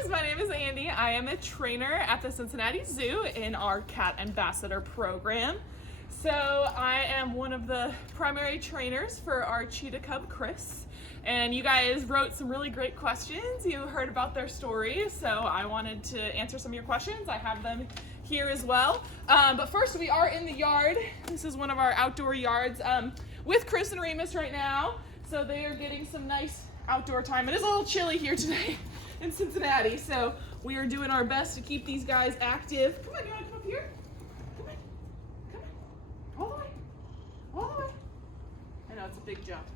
guys, my name is Andie. I am a trainer at the Cincinnati Zoo in our Cat Ambassador program. So I am one of the primary trainers for our cheetah cub, Kris. And you guys wrote some really great questions. You heard about their stories, so I wanted to answer some of your questions. I have them here as well. But first, we are in the yard. This is one of our outdoor yards with Kris and Remus right now. So they are getting some nice outdoor time. It is a little chilly here today in Cincinnati, so we are doing our best to keep these guys active. Come on, you want to come up here? Come on. All the way. All the way. I know, it's a big jump.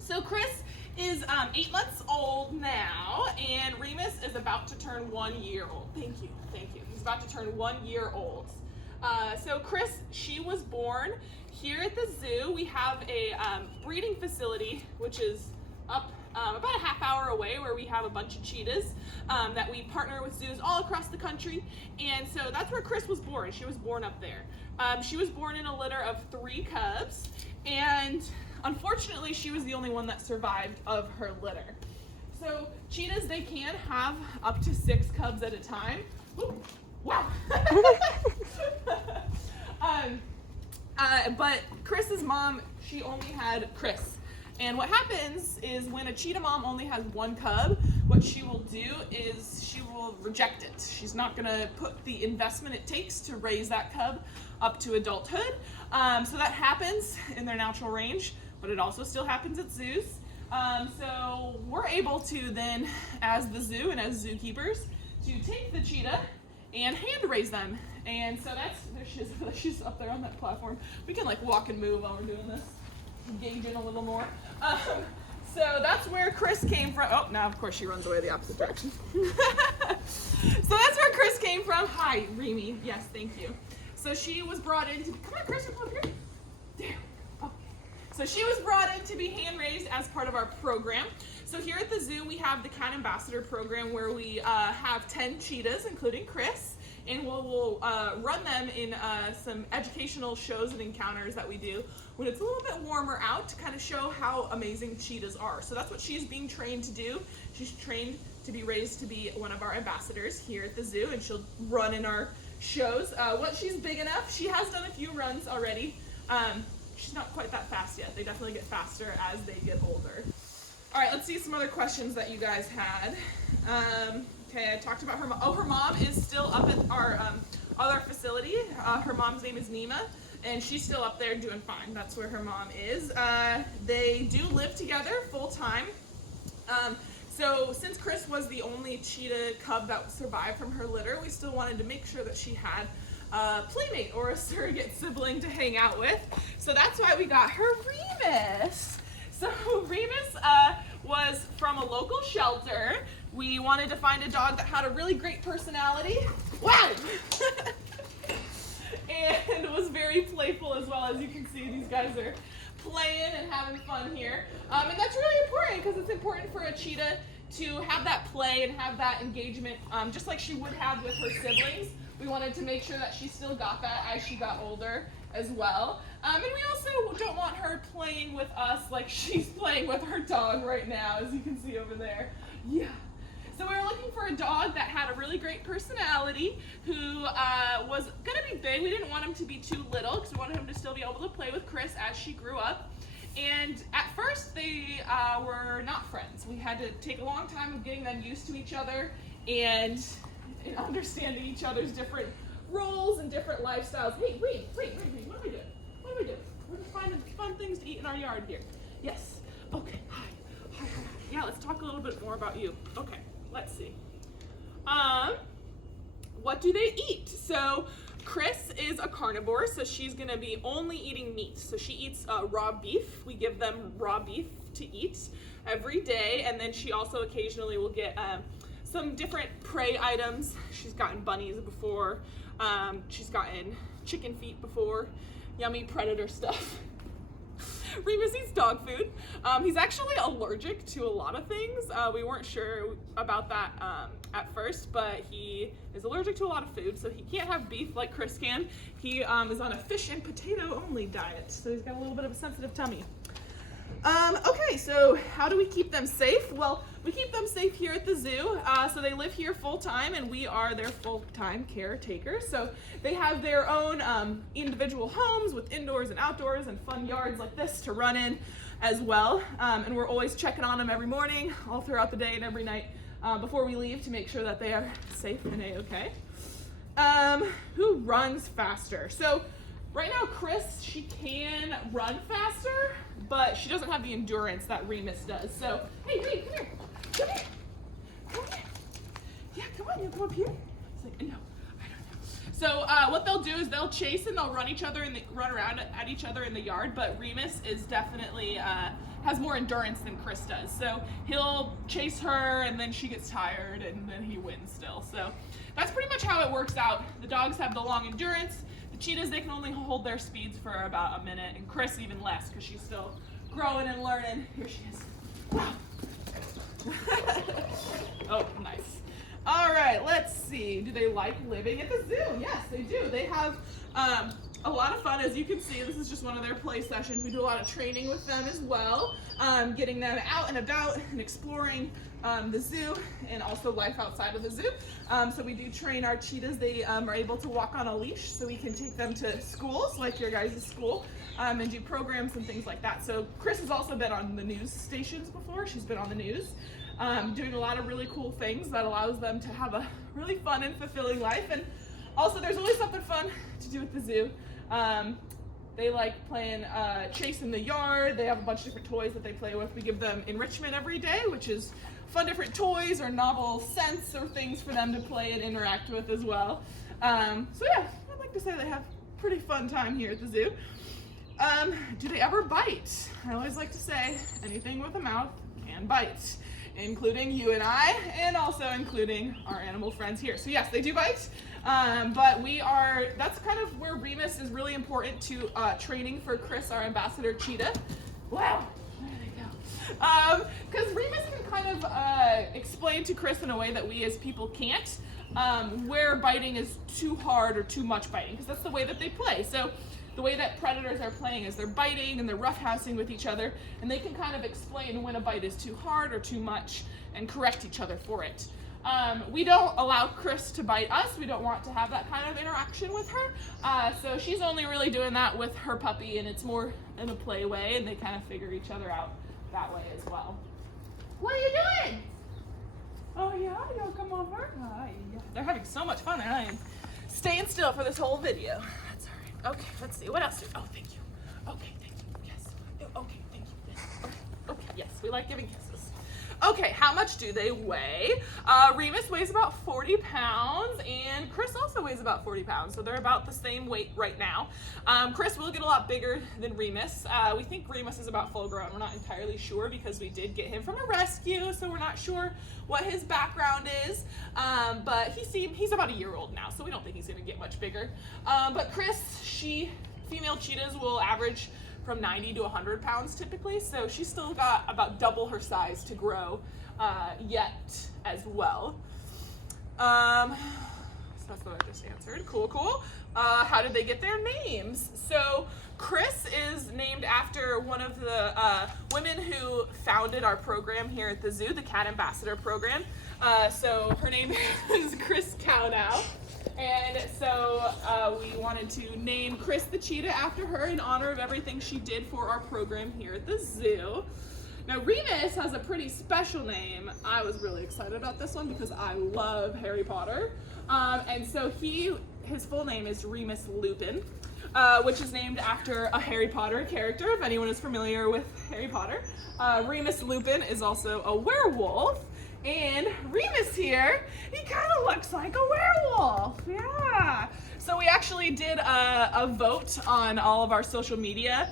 So Kris is 8 months old now, and Remus is about to turn 1 year old. Thank you. He's about to turn 1 year old. So Kris, she was born here at the zoo. We have a breeding facility, which is up about a half hour away, where we have a bunch of cheetahs that we partner with zoos all across the country. And so that's where Kris was born. She was born up there. She was born in a litter of 3 cubs, and unfortunately, she was the only one that survived of her litter. So cheetahs, they can have up to 6 cubs at a time. Ooh, wow. But Kris's mom, she only had Kris. And what happens is when a cheetah mom only has 1 cub, what she will do is she will reject it. She's not gonna put the investment it takes to raise that cub up to adulthood. So that happens in their natural range, but it also still happens at zoos. So we're able to then, as the zoo and as zookeepers, to take the cheetah and hand raise them. And so that's, there she is, she's up there on that platform. We can like walk and move while we're doing this. Engage in a little more. So that's where Kris came from. Oh, now of course she runs away the opposite direction. So that's where Kris came from. Hi, Remy. Yes, thank you. So she was brought in to, come on Kris, come up here. There. Oh. So she was brought in to be hand raised as part of our program. So here at the zoo, we have the Cat Ambassador program, where we have 10 cheetahs, including Kris. And we'll run them in some educational shows and encounters that we do when it's a little bit warmer out, to kind of show how amazing cheetahs are. So that's what she's being trained to do. She's trained to be raised to be one of our ambassadors here at the zoo, and she'll run in our shows. Once she's big enough, she has done a few runs already. She's not quite that fast yet. They definitely get faster as they get older. All right, let's see some other questions that you guys had. Okay, I talked about her mom. Oh, her mom is still up at our other facility. Her mom's name is Nima, and she's still up there doing fine. That's where her mom is. They do live together full time. So since Kris was the only cheetah cub that survived from her litter, we still wanted to make sure that she had a playmate or a surrogate sibling to hang out with. So that's why we got her Remus. So Remus was from a local shelter. We wanted to find a dog that had a really great personality. Wow! And was very playful as well. As you can see, these guys are playing and having fun here. And that's really important, because it's important for a cheetah to have that play and have that engagement, just like she would have with her siblings. We wanted to make sure that she still got that as she got older as well. And we also don't want her playing with us like she's playing with her dog right now, as you can see over there. Yeah. So we were looking for a dog that had a really great personality, who was gonna be big. We didn't want him to be too little, because we wanted him to still be able to play with Kris as she grew up. And at first they were not friends. We had to take a long time of getting them used to each other and understanding each other's different roles and different lifestyles. Hey, wait, what are we doing? We're just finding fun things to eat in our yard here. Yes. Okay. Hi. Yeah, let's talk a little bit more about you. Okay, let's see. What do they eat? So Kris is a carnivore, so she's gonna be only eating meat. So she eats raw beef. We give them raw beef to eat every day, and then she also occasionally will get some different prey items. She's gotten bunnies before. She's gotten chicken feet before. Yummy predator stuff. Remus eats dog food. He's actually allergic to a lot of things. We weren't sure about that at first, but he is allergic to a lot of food, so he can't have beef like Kris can. He is on a fish and potato only diet, so he's got a little bit of a sensitive tummy. Okay, so how do we keep them safe? Well, we keep them safe here at the zoo. So they live here full time, and we are their full-time caretakers. So they have their own individual homes with indoors and outdoors and fun yards like this to run in as well. And we're always checking on them every morning, all throughout the day and every night before we leave to make sure that they are safe and a-okay. Who runs faster? So right now, Kris, she can run faster, but she doesn't have the endurance that Remus does. So, hey, Reed, come here. Come here. Come here. Yeah, come on, you come up here. It's like, no, I don't know. So what they'll do is they'll chase and they'll run around at each other in the yard, but Remus is definitely, has more endurance than Kris does. So he'll chase her and then she gets tired and then he wins still. So that's pretty much how it works out. The dogs have the long endurance. Cheetahs, they can only hold their speeds for about a minute, and Kris even less because she's still growing and learning. Here she is. Wow. Oh, nice. All right, let's see. Do they like living at the zoo? Yes, they do. They have a lot of fun. As you can see, this is just one of their play sessions. We do a lot of training with them as well, getting them out and about and exploring the zoo and also life outside of the zoo. So we do train our cheetahs. They are able to walk on a leash, so we can take them to schools like your guys' school and do programs and things like that. So Kris has also been on the news stations before. She's been on the news doing a lot of really cool things that allows them to have a really fun and fulfilling life. And also there's always something fun to do at the zoo. They like playing chase in the yard. They have a bunch of different toys that they play with. We give them enrichment every day, which is fun different toys or novel scents or things for them to play and interact with as well. So yeah, I'd like to say they have a pretty fun time here at the zoo. Do they ever bite? I always like to say anything with a mouth can bite, including you and I, and also including our animal friends here. So yes, they do bite. But that's kind of where Remus is really important to training for Kris, our ambassador cheetah. Wow, there they go. Because Remus can kind of explain to Kris in a way that we as people can't, where biting is too hard or too much biting, because that's the way that they play. So the way that predators are playing is they're biting and they're roughhousing with each other, and they can kind of explain when a bite is too hard or too much and correct each other for it. We don't allow Kris to bite us. We don't want to have that kind of interaction with her. So she's only really doing that with her puppy, and it's more in a play way, and they kind of figure each other out that way as well. What are you doing? Oh yeah, you'll come over? Yeah. They're having so much fun. They're not even staying still for this whole video. That's all right. Okay, let's see. What else? Oh, thank you. Okay, thank you. Yes. Okay, thank you. Yes. Okay, yes. We like giving kisses. Okay, how much do they weigh? Remus weighs about 40 pounds, and Kris also weighs about 40 pounds, so they're about the same weight right now. Kris will get a lot bigger than Remus. We think Remus is about full grown. We're not entirely sure because we did get him from a rescue, so we're not sure what his background is, but he's about a year old now, so we don't think he's gonna get much bigger. But Kris, female cheetahs will average from 90 to 100 pounds typically, so she's still got about double her size to grow yet as well. So that's what I just answered. Cool. How did they get their names? So Kris is named after one of the women who founded our program here at the zoo, the Cat Ambassador program. So her name is Kris Cow. And so we wanted to name Kris the cheetah after her in honor of everything she did for our program here at the zoo. Now Remus has a pretty special name. I was really excited about this one because I love Harry Potter. And so his full name is Remus Lupin, which is named after a Harry Potter character, if anyone is familiar with Harry Potter. Remus Lupin is also a werewolf. And Remus here, he kind of looks like a werewolf. Yeah. So we actually did a vote on all of our social media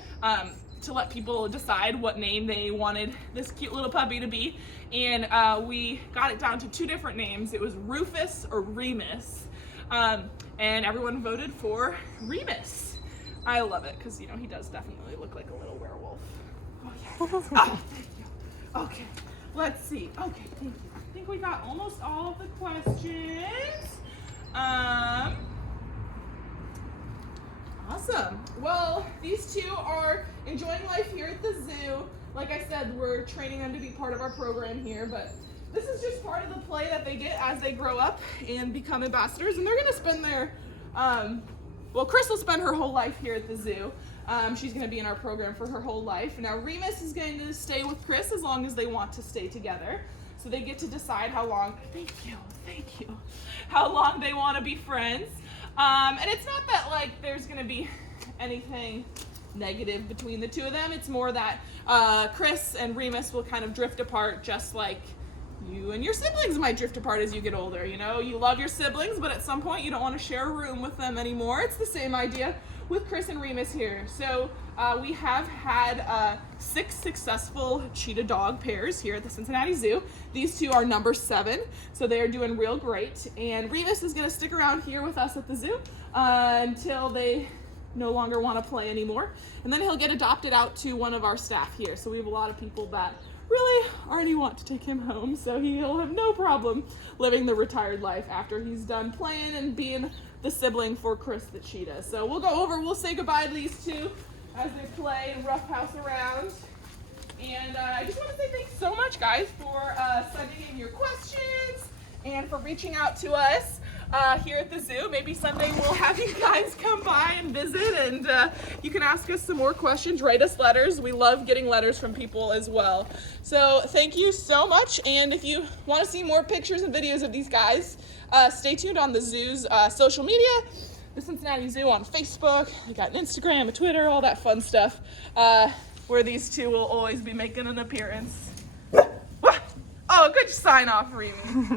to let people decide what name they wanted this cute little puppy to be. And we got it down to two different names. It was Rufus or Remus. And everyone voted for Remus. I love it because, you know, he does definitely look like a little werewolf. Oh, yeah. Oh, thank you. Okay. Let's see. Okay, thank you. I think we got almost all of the questions. Awesome. Well, these two are enjoying life here at the zoo. like I said, we're training them to be part of our program here, but this is just part of the play that they get as they grow up and become ambassadors. And they're going to spend their, well, Kris will spend her whole life here at the zoo. She's going to be in our program for her whole life. Now, Remus is going to stay with Kris as long as they want to stay together. So they get to decide how long, thank you, how long they want to be friends. And it's not that, like, there's going to be anything negative between the two of them. It's more that Kris and Remus will kind of drift apart, just like you and your siblings might drift apart as you get older. You know, you love your siblings, but at some point you don't want to share a room with them anymore. It's the same idea with Kris and Remus here. So we have had 6 successful cheetah dog pairs here at the Cincinnati Zoo. These two are number 7, so they are doing real great. And Remus is going to stick around here with us at the zoo until they no longer want to play anymore. And then he'll get adopted out to one of our staff here. So we have a lot of people that really already want to take him home, so he'll have no problem living the retired life after he's done playing and being the sibling for Kris the cheetah. So we'll say goodbye to these two as they play and roughhouse around. And I just want to say thanks so much, guys, for sending in your questions and for reaching out to us here at the zoo. Maybe someday we'll have you guys come by and visit, and you can ask us some more questions, write us letters. We love getting letters from people as well. So thank you so much, and if you want to see more pictures and videos of these guys, stay tuned on the zoo's social media. The Cincinnati Zoo on Facebook. We got an Instagram, a Twitter, all that fun stuff, where these two will always be making an appearance. Oh, good sign off, Remus.